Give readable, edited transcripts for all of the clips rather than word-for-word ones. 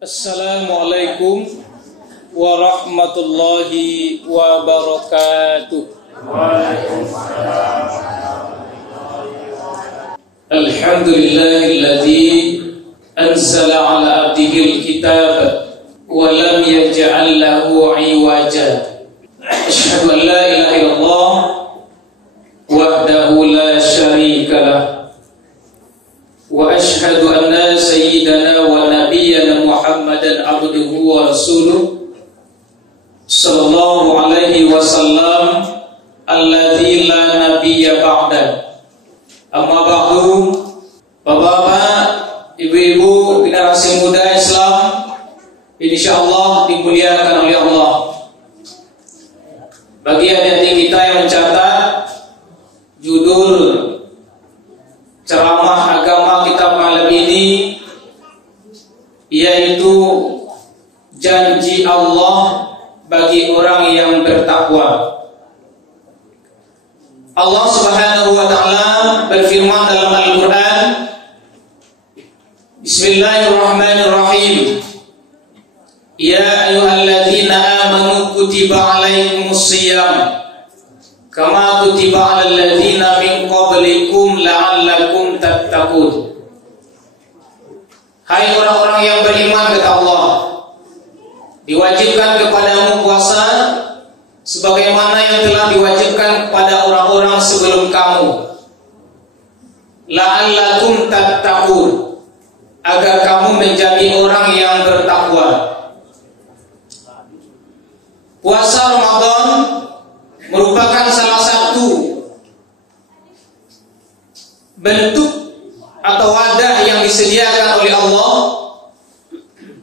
Assalamualaikum warahmatullahi wabarakatuh. Waalaikumsalam. Alhamdulillahilladzi anzala ala abdihil kitab wa lam yaj'al lahu 'iwaja. Asyhadu an la ilaha illallah wahdahu la syarika lah. Wa ashhadu anna sayyidana wa nabiyyana Muhammadan abduhu wa rasuluh sallallahu alaihi wasallam alladzi la nabiyya ba'da. Amma ba'du. Bapak-bapak, ibu-ibu, generasi muda Islam, insyaallah dimuliakan oleh Allah. Bagi adik-adik kita yang mencatat judul ceramah agama kita malam ini, yaitu janji Allah bagi orang yang bertakwa. Allah Subhanahu wa taala berfirman dalam Al-Qur'an, Bismillahirrahmanirrahim. Ya ayyuhalladzina amanu kutiba 'alaikumus shiyam kama kutiba 'alal ladzina min qablikum la'allakum tattaqun. Hai orang-orang yang beriman, kata Allah, diwajibkan kepadamu puasa sebagaimana yang telah diwajibkan kepada orang-orang sebelum kamu, la'allakum tattaqun, agar kamu menjadi orang yang bertakwa. Puasa Ramadan merupakan salah satu bentuk atau wadah yang disediakan oleh Allah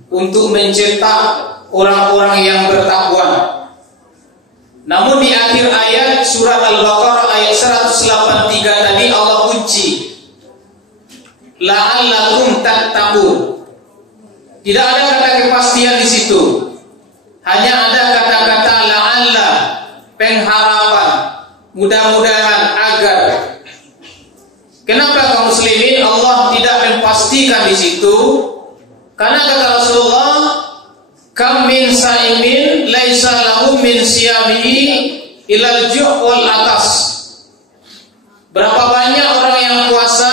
untuk mencetak orang-orang yang bertakwa. Namun di akhir ayat surat Al-Baqarah ayat 183 tadi Allah kunci, la'allakum tattaqun. Tidak ada kata kepastian di situ. Hanya ada kata-kata la'alla, pengharapan, mudah-mudahan, agar. Kenapa kaum muslimin Allah tidak mempastikan di situ? Karena kata Rasulullah, kam min sa'imin laisa lahu min siyamihi ilal ju' wal atas. Berapa banyak orang yang puasa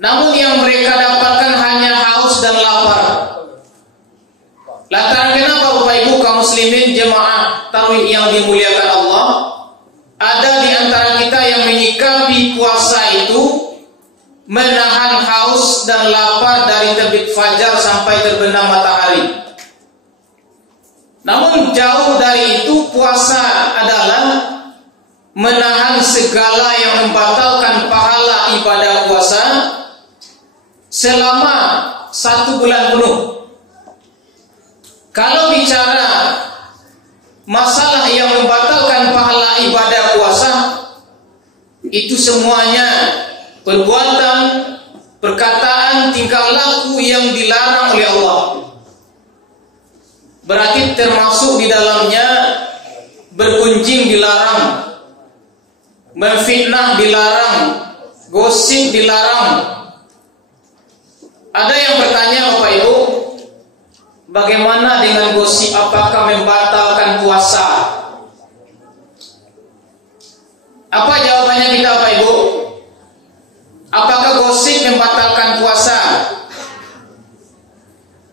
namun yang mereka dapatkan hanya haus dan lapar. Lantaran kenapa Bapak Ibu kaum muslimin jemaah tarawih yang dimuliakan Allah? Ada di antara kita yang menyikapi puasa itu menahan haus dan lapar dari terbit fajar sampai terbenam matahari. Namun jauh dari itu, puasa adalah menahan segala yang membatalkan pahala ibadah puasa selama 1 bulan penuh. Kalau bicara masalah yang membatalkan pahala ibadah puasa, itu semuanya perbuatan, perkataan, tingkah laku yang dilarang oleh Allah. Berarti termasuk di dalamnya bergunjing dilarang, memfitnah dilarang, gosip dilarang. Ada yang bertanya, Bapak Ibu, bagaimana dengan gosip? Apakah membatalkan puasa? Apa jawabannya kita, Bapak Ibu? Apakah gosip membatalkan puasa?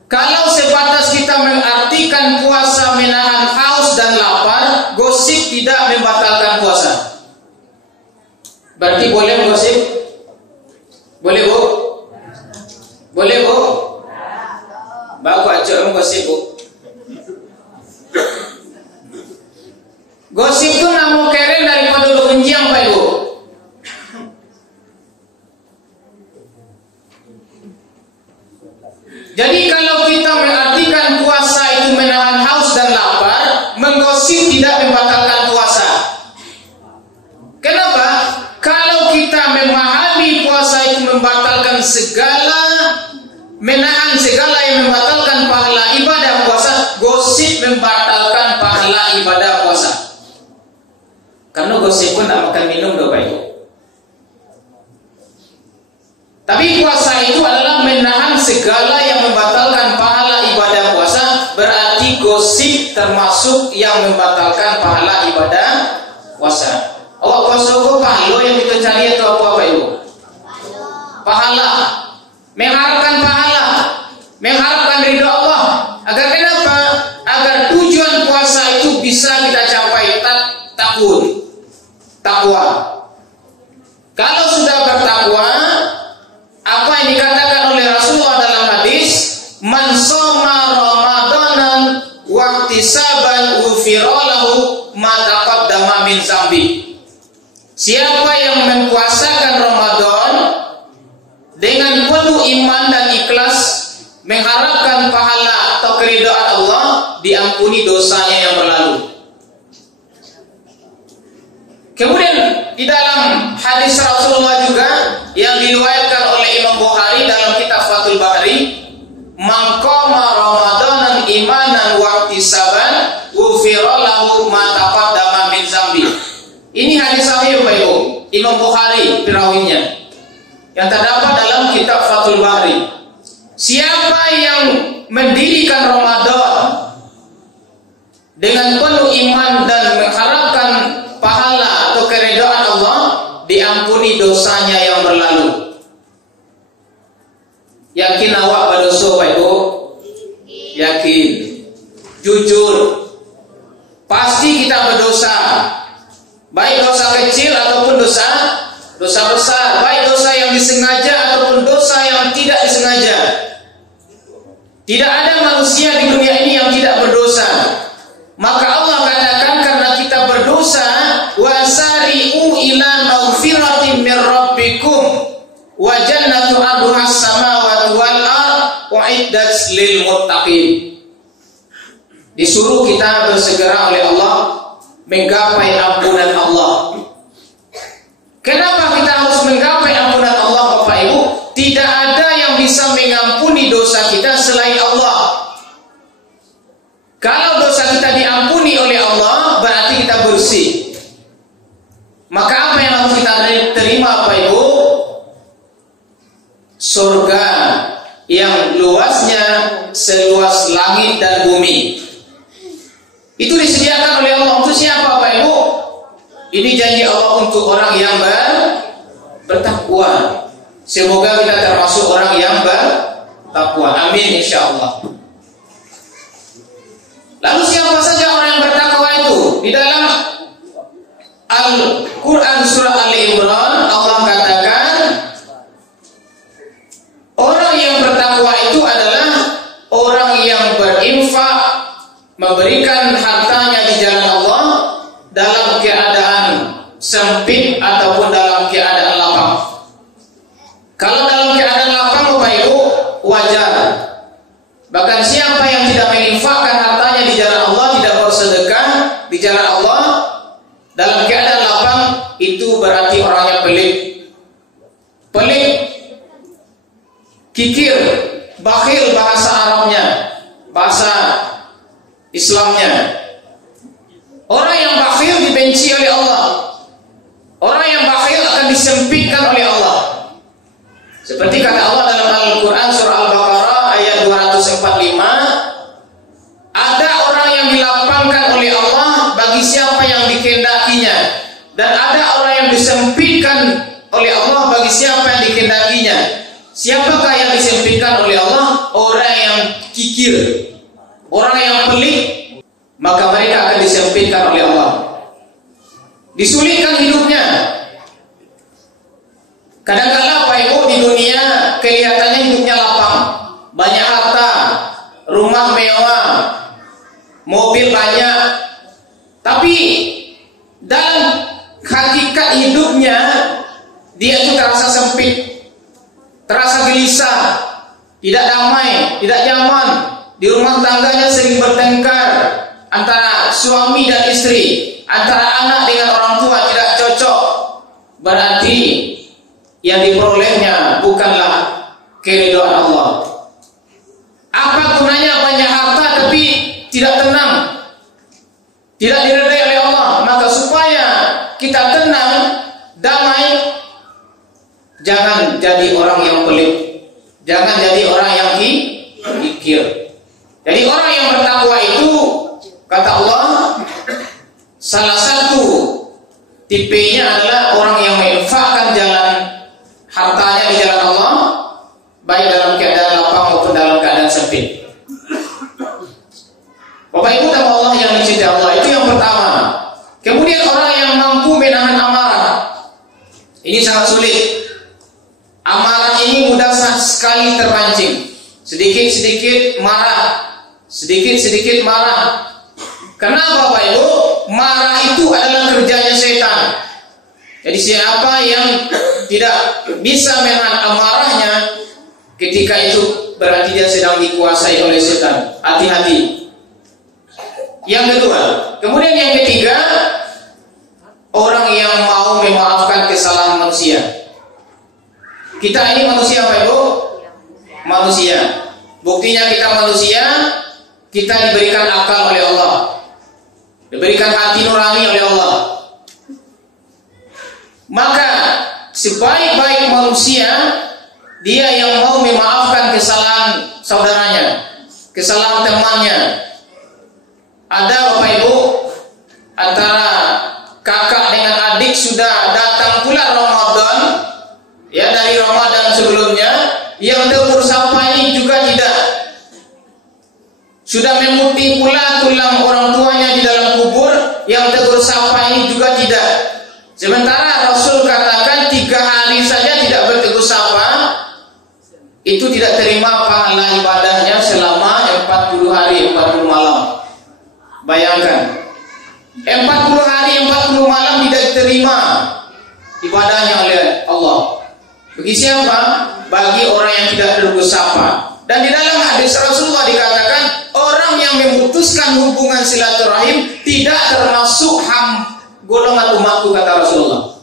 Kalau sebatas kita mengartikan puasa menahan haus dan lapar, gosip tidak membatalkan puasa. Berarti boleh gosip? Boleh, Bu? Boleh, Bu? Bagus aja gosip, Bu. Gosip itu namun keren daripada lunjang, Pak Ibu. Jadi kalau kita mengartikan puasa itu menahan haus dan lapar, menggosip tidak membatalkan puasa. Kenapa? Kalau kita memahami puasa itu membatalkan segala, menahan segala yang membatalkan pahala ibadah puasa, gosip membatalkan pahala ibadah puasa. Karena gosip pun tidak makan minum, Bapak Ibu. Tapi puasa itu adalah menahan segala yang membatalkan pahala termasuk yang membatalkan pahala ibadah puasa. Awak puasa kok pahala yang kita cari itu apa Ibu? Pahala. Mengharapkan ridha Allah. Agar kenapa? Agar tujuan puasa itu bisa kita capai, takwa. Kalau sudah bertakwa, apa yang dikatakan oleh Rasulullah dalam hadis, man shoma ramadanan wahtisaban ghufira lahu ma taqaddama min dzambi. Siapa yang mempuasakan Ramadan dengan penuh iman dan ikhlas, mengharapkan pahala atau keridhaan Allah, diampuni dosanya yang berlalu. Kemudian di dalam hadis Rasulullah juga yang diriwayatkan oleh Imam Bukhari dalam kitab Fathul Bari, man qama ramadanan imanan wa ihtisaban ghufira lahu ma taqaddama min dzambi. Ini hadis sahih Bapak Ibu, Imam Bukhari perawinya, yang terdapat dalam kitab Fathul Bari. Siapa yang mendirikan Ramadan dengan penuh iman dan mengharapkan pahala atau keridhaan Allah, diampuni dosanya yang berlalu. Yakin awak berdosa Pak Ibu? Yakin. Jujur. Pasti kita berdosa. Baik dosa kecil ataupun dosa besar. Baik dosa yang disengaja ataupun dosa yang tidak disengaja. Tidak ada manusia di dunia ini yang tidak berdosa. Maka Allah katakan karena kita berdosa, wasari'u ila maghfiratin min rabbikum wa jannatu 'arduhas samawati wal ard u'iddat lil muttaqin. Disuruh kita bersegera oleh Allah menggapai ampunan Allah. Kenapa kita harus menggapai ampunan Allah Bapak Ibu? Tidak ada yang bisa mengampuni dosa kita selain Allah. Kalau dosa kita diampuni oleh Allah, berarti kita bersih. Maka apa yang harus kita terima Bapak Ibu? Surga yang luasnya seluas langit dan bumi. Itu disediakan oleh Allah untuk siapa Bapak Ibu? Ini janji Allah untuk orang yang bertakwa. Semoga kita termasuk orang yang bertakwa. Amin insyaallah. Lalu siapa saja orang yang bertakwa itu? Di dalam Al-Quran surah Ali Imran, Allah katakan orang yang bertakwa itu adalah orang yang berinfak, memberikan hartanya di jalan Allah dalam keadaan sempit ataupun dalam keadaan lapang. Kalau dalam keadaan lapang Bapak Ibu, wajar. Bahkan siapa yang tidak menginfakkan hartanya di jalan Allah, tidak bersedekah di jalan Allah dalam keadaan lapang, itu berarti orangnya pelit, kikir, bakhil bahasa Arabnya, bahasa Islamnya. Orang yang bakhil dibenci oleh Allah. Orang yang bakhil akan disempitkan oleh Allah. Seperti kata Allah dalam Al-Quran surah Al-Baqarah ayat 245, ada orang yang dilapangkan oleh Allah bagi siapa yang dikehendakinya, dan ada orang yang disempitkan oleh Allah bagi siapa yang dikehendakinya. Siapakah yang disempitkan oleh Allah? Orang yang kikir, orang yang pelit, maka mereka akan disempitkan oleh Allah, disulitkan hidupnya. Kadang-kadang Pak Ibu di dunia kelihatannya hidupnya lapang, banyak harta, rumah mewah, mobil banyak, tapi dalam hakikat hidupnya dia itu terasa sempit, terasa gelisah, tidak damai, tidak nyaman. Di rumah tangganya sering bertengkar antara suami dan istri, antara anak dengan orang tua tidak cocok. Berarti yang diperolehnya bukanlah keridhaan Allah. Apa gunanya banyak harta tapi tidak tenang, tidak diridai oleh Allah? Maka supaya kita tenang, damai, jangan jadi orang yang pelit, jangan jadi orang yang kikir. Jadi orang yang bertakwa itu Kata Allah, salah satu tipenya adalah orang yang menginfakkan jalan hartanya di jalan Allah, baik dalam keadaan lapang maupun dalam keadaan sempit. Bapak Ibu dan Allah yang dicintai Allah, itu yang pertama. Kemudian orang yang mampu menahan amarah. Ini sangat sulit. Amarah ini mudah sekali terpancing. Sedikit-sedikit marah, sedikit-sedikit marah. Kenapa Bapak Ibu? Marah itu adalah kerjanya setan. Jadi siapa yang tidak bisa menahan amarahnya, ketika itu berarti dia sedang dikuasai oleh setan. Hati-hati. Yang kedua, kemudian yang ketiga, orang yang mau memaafkan kesalahan manusia. Kita ini manusia Bapak Ibu? Manusia. Buktinya kita manusia, kita diberikan akal oleh Allah, diberikan hati nurani oleh Allah. Maka sebaik-baik manusia, dia yang mau memaafkan kesalahan saudaranya, kesalahan temannya. Ada Bapak Ibu, antara kakak dengan adik sudah datang pula Ramadan, ya dari Ramadan sebelumnya, yang tegur sapa ini juga tidak. Sudah memutih pula tulang orang tuanya di dalam kubur, yang tegur sapa ini juga tidak. Sementara Rasul katakan 3 hari saja tidak bertegur sapa, itu tidak terima pahala ibadahnya selama 40 hari 40 malam. Bayangkan, 40 hari 40 malam tidak diterima ibadahnya oleh Allah. Bagi siapa? Bagi orang yang tidak bertegur sapa. Dan di dalam hadis Rasulullah dikatakan, orang yang memutuskan hubungan silaturahim tidak termasuk golongan umatku, kata Rasulullah.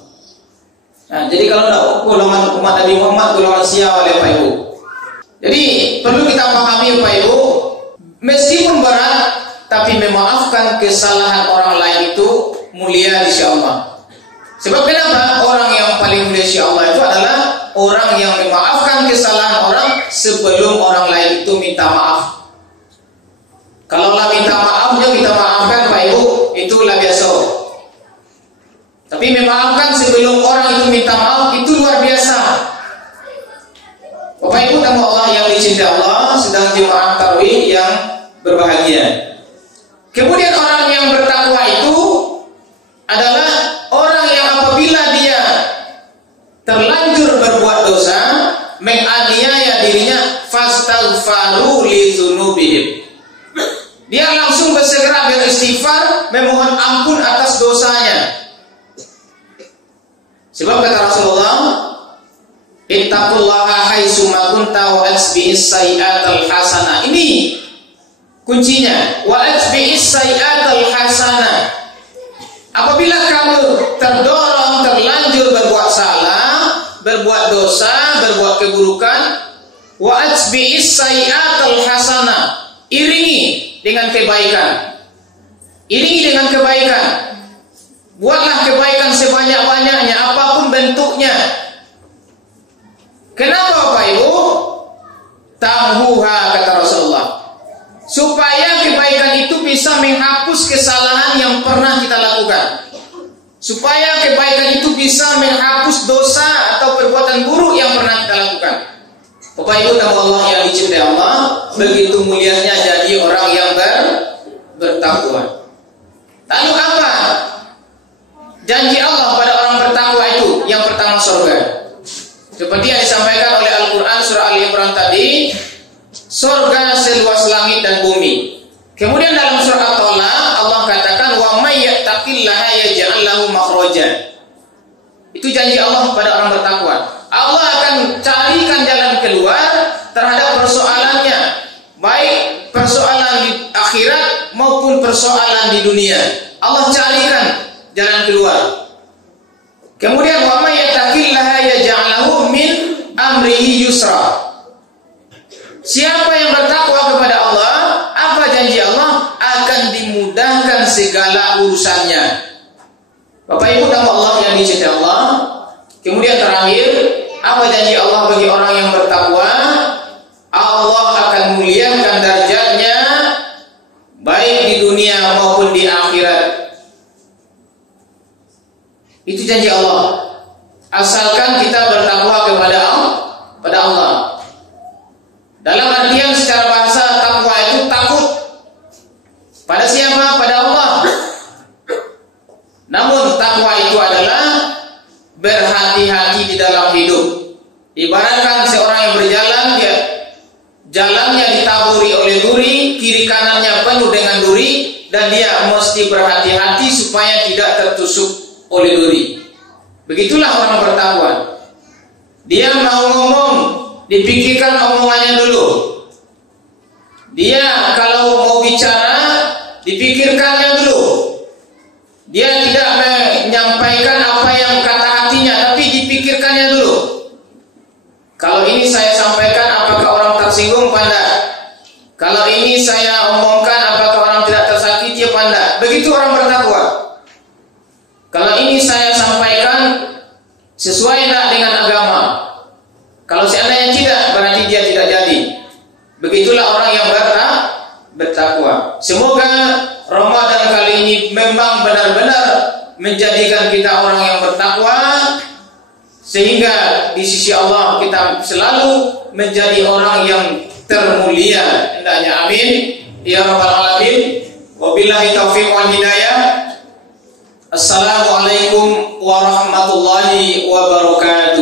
Nah, jadi kalau tidak golongan umat Nabi Muhammad, golongan siapa oleh Pak Ibu? Jadi perlu kita pahami Pak Ibu, meskipun berat, tapi memaafkan kesalahan orang lain itu mulia di sisi Allah. Sebab kenapa? Orang yang paling mulia di sisi Allah itu adalah orang yang memaafkan kesalahan orang sebelum orang lain itu minta maaf. Kalau Allah minta maaf, dia kita maafkan Pak Ibu, itulah biasa. Tapi memaafkan sebelum orang itu minta maaf, itu luar biasa. Bapak Ibu dan Allah yang dicintai Allah, sedang jemaah tarawih yang berbahagia. Kemudian orang yang bertakwa itu adalah orang yang apabila dia terlanjur berbuat dosa, menganiaya dirinya, fastaghfaru li dzunubihim. Dia langsung bersegera beristighfar, memohon ampun atas dosanya. Sebab kata Rasulullah, ittaqullaha haitsuma kunta wa asbi'is sayyi'atal hasanah. Ini kuncinya, wa asbi'is sayyi'atal hasanah. Apabila kamu terdorong, terlanjur berbuat salah, berbuat dosa, berbuat keburukan, wa asbi'is sayyi'atal hasanah, iringi dengan kebaikan. Iringi dengan kebaikan. Buatlah kebaikan sebanyak-banyaknya, apapun bentuknya. Kenapa Bapak Ibu? Tamhuha, kata Rasulullah, supaya kebaikan itu bisa menghapus kesalahan yang pernah kita lakukan. Supaya kebaikan itu bisa menghapus dosa atau perbuatan buruk yang pernah kita lakukan. Bapak Ibu dan Allah yang dicintai Allah, begitu mulianya jadi orang yang bertakwa. Lalu apa janji Allah pada orang bertakwa itu? Yang pertama, surga. Seperti yang disampaikan oleh Al-Quran surah Ali Imran tadi, surga seluas langit dan bumi. Kemudian dalam surah At-Talaq Allah katakan, wa may yattaqillaha yaj'al lahu makhraja. Itu janji Allah pada orang bertakwa. Allah akan carikan jalan keluar terhadap persoalannya, baik persoalan di akhirat maupun persoalan di dunia. Allah carikan jalan keluar. Kemudian wa may yattaqillaha yaj'al lahu min amrihi yusra. Siapa yang bertakwa kepada Allah, apa janji Allah? Akan dimudahkan segala urusannya. Bapak Ibu dan Allah yang dicintai Allah. Kemudian terakhir, apa janji Allah bagi orang yang bertakwa? Allah akan muliakan derajatnya baik di dunia Itu janji Allah. Asalkan kita bertakwa kepada Allah. Dalam artian secara bahasa takwa itu takut. Pada siapa? Pada Allah. Namun takwa itu adalah berhati-hati di dalam hidup. Ibaratkan seorang yang berjalan, dia jalannya ditaburi oleh duri, kiri kanannya penuh dengan duri, dan dia mesti berhati-hati supaya tidak tertusuk oleh duri. Begitulah orang bertakwa. Dia mau ngomong, dipikirkan omongannya dulu. Dia kalau mau bicara, dipikirkannya dulu. Dia tidak menyampaikan apa yang kata hatinya, tapi dipikirkannya dulu. Kalau ini saya sampaikan, apakah orang tersinggung apa enggak? Kalau ini saya omongkan, apakah orang tidak tersakiti apa enggak? Begitu orang bertakwa. Kalau ini saya sampaikan sesuai enggak dengan agama? Kalau seandainya tidak, berarti dia tidak jadi. Begitulah orang yang bertakwa. Semoga Ramadan kali ini memang benar-benar menjadikan kita orang yang bertakwa, sehingga di sisi Allah kita selalu menjadi orang yang termulia. Hendaknya amin ya rabbal alamin. Wabillahi taufiq wal hidayah. Assalamualaikum warahmatullahi wabarakatuh.